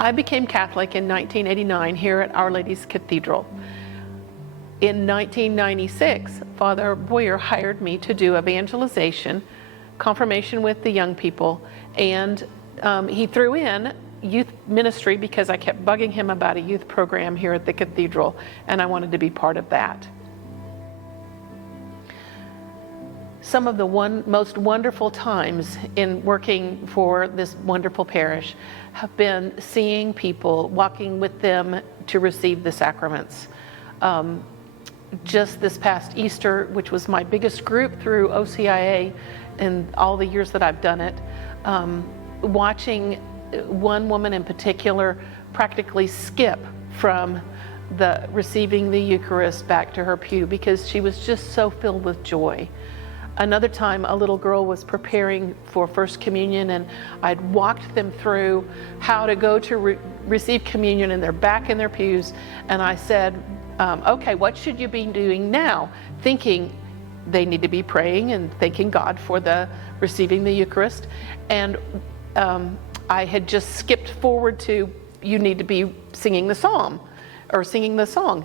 I became Catholic in 1989 here at Our Lady's Cathedral. In 1996, Father Boyer hired me to do evangelization, confirmation with the young people, and he threw in youth ministry because I kept bugging him about a youth program here at the cathedral, and I wanted to be part of that. Some of the most wonderful times in working for this wonderful parish have been seeing people, walking with them to receive the sacraments. Just this past Easter, which was my biggest group through OCIA in all the years that I've done it, watching one woman in particular practically skip from the receiving the Eucharist back to her pew because she was just so filled with joy. Another time, a little girl was preparing for First Communion, and I'd walked them through how to go to receive communion, and they're back in their pews, and I said, okay, what should you be doing now? Thinking they need to be praying and thanking God for the receiving the Eucharist. And I had just skipped forward to, you need to be singing the psalm or singing the song.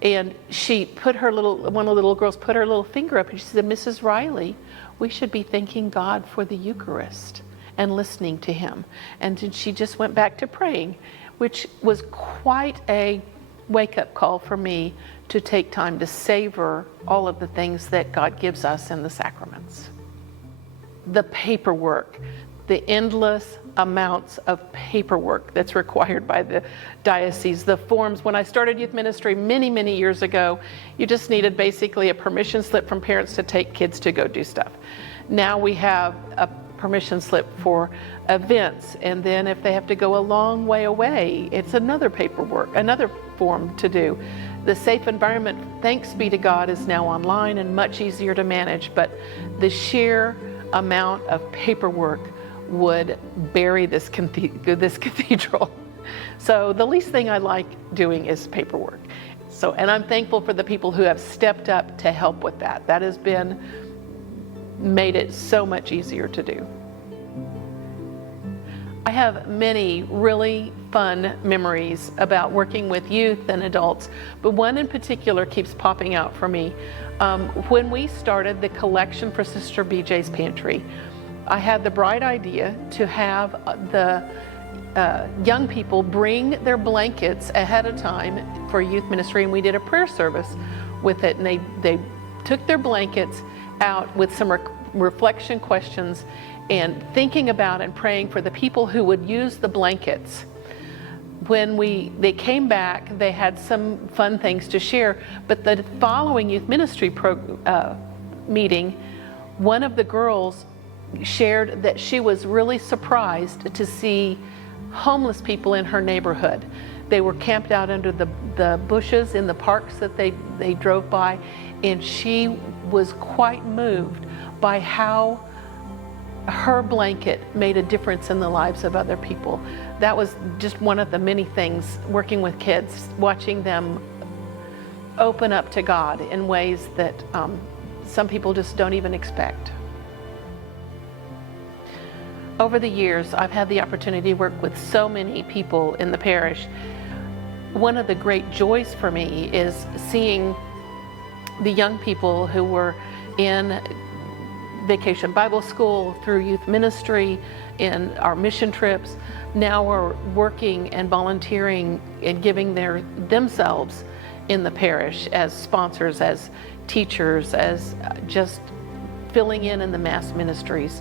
And she put one of the little girls put her little finger up and she said, Mrs. Reilly, we should be thanking God for the Eucharist and listening to him. And then she just went back to praying, which was quite a wake-up call for me to take time to savor all of the things that God gives us in the sacraments. The paperwork, the endless amounts of paperwork that's required by the diocese, the forms. When I started youth ministry many, many years ago, you just needed basically a permission slip from parents to take kids to go do stuff. Now we have a permission slip for events, and then if they have to go a long way away, it's another paperwork, another form to do. The safe environment, thanks be to God, is now online and much easier to manage, but the amount of paperwork would bury this cathedral. So the least thing I like doing is paperwork. So, and I'm thankful for the people who have stepped up to help with that. That has made it so much easier to do. I have many really fun memories about working with youth and adults, but one in particular keeps popping out for me. When we started the collection for Sister BJ's Pantry, I had the bright idea to have the young people bring their blankets ahead of time for youth ministry, and we did a prayer service with it, and they took their blankets out with some reflection questions and thinking about and praying for the people who would use the blankets. When they came back, they had some fun things to share, but the following youth ministry meeting, one of the girls shared that she was really surprised to see homeless people in her neighborhood. They were camped out under the bushes in the parks that they drove by, and she was quite moved by how her blanket made a difference in the lives of other people. That was just one of the many things working with kids, watching them open up to God in ways that some people just don't even expect. Over the years, I've had the opportunity to work with so many people in the parish. One of the great joys for me is seeing the young people who were in Vacation Bible School, through youth ministry, in our mission trips, now are working and volunteering and giving themselves in the parish as sponsors, as teachers, as just filling in the mass ministries.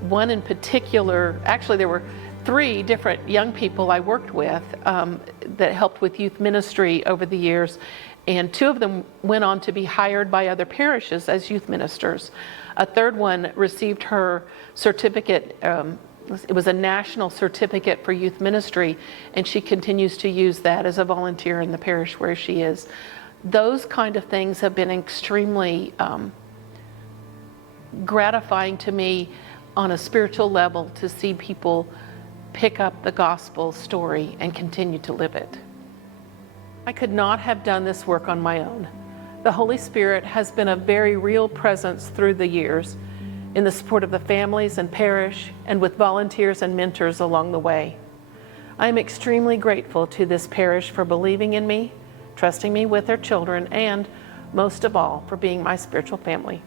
One in particular, actually there were 3 different young people I worked with that helped with youth ministry over the years, and 2 of them went on to be hired by other parishes as youth ministers. A third one received her certificate, it was a national certificate for youth ministry, and she continues to use that as a volunteer in the parish where she is. Those kind of things have been extremely gratifying to me on a spiritual level, to see people pick up the gospel story and continue to live it. I could not have done this work on my own. The Holy Spirit has been a very real presence through the years in the support of the families and parish, and with volunteers and mentors along the way. I am extremely grateful to this parish for believing in me, trusting me with their children, and most of all, for being my spiritual family.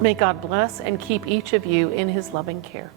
May God bless and keep each of you in his loving care.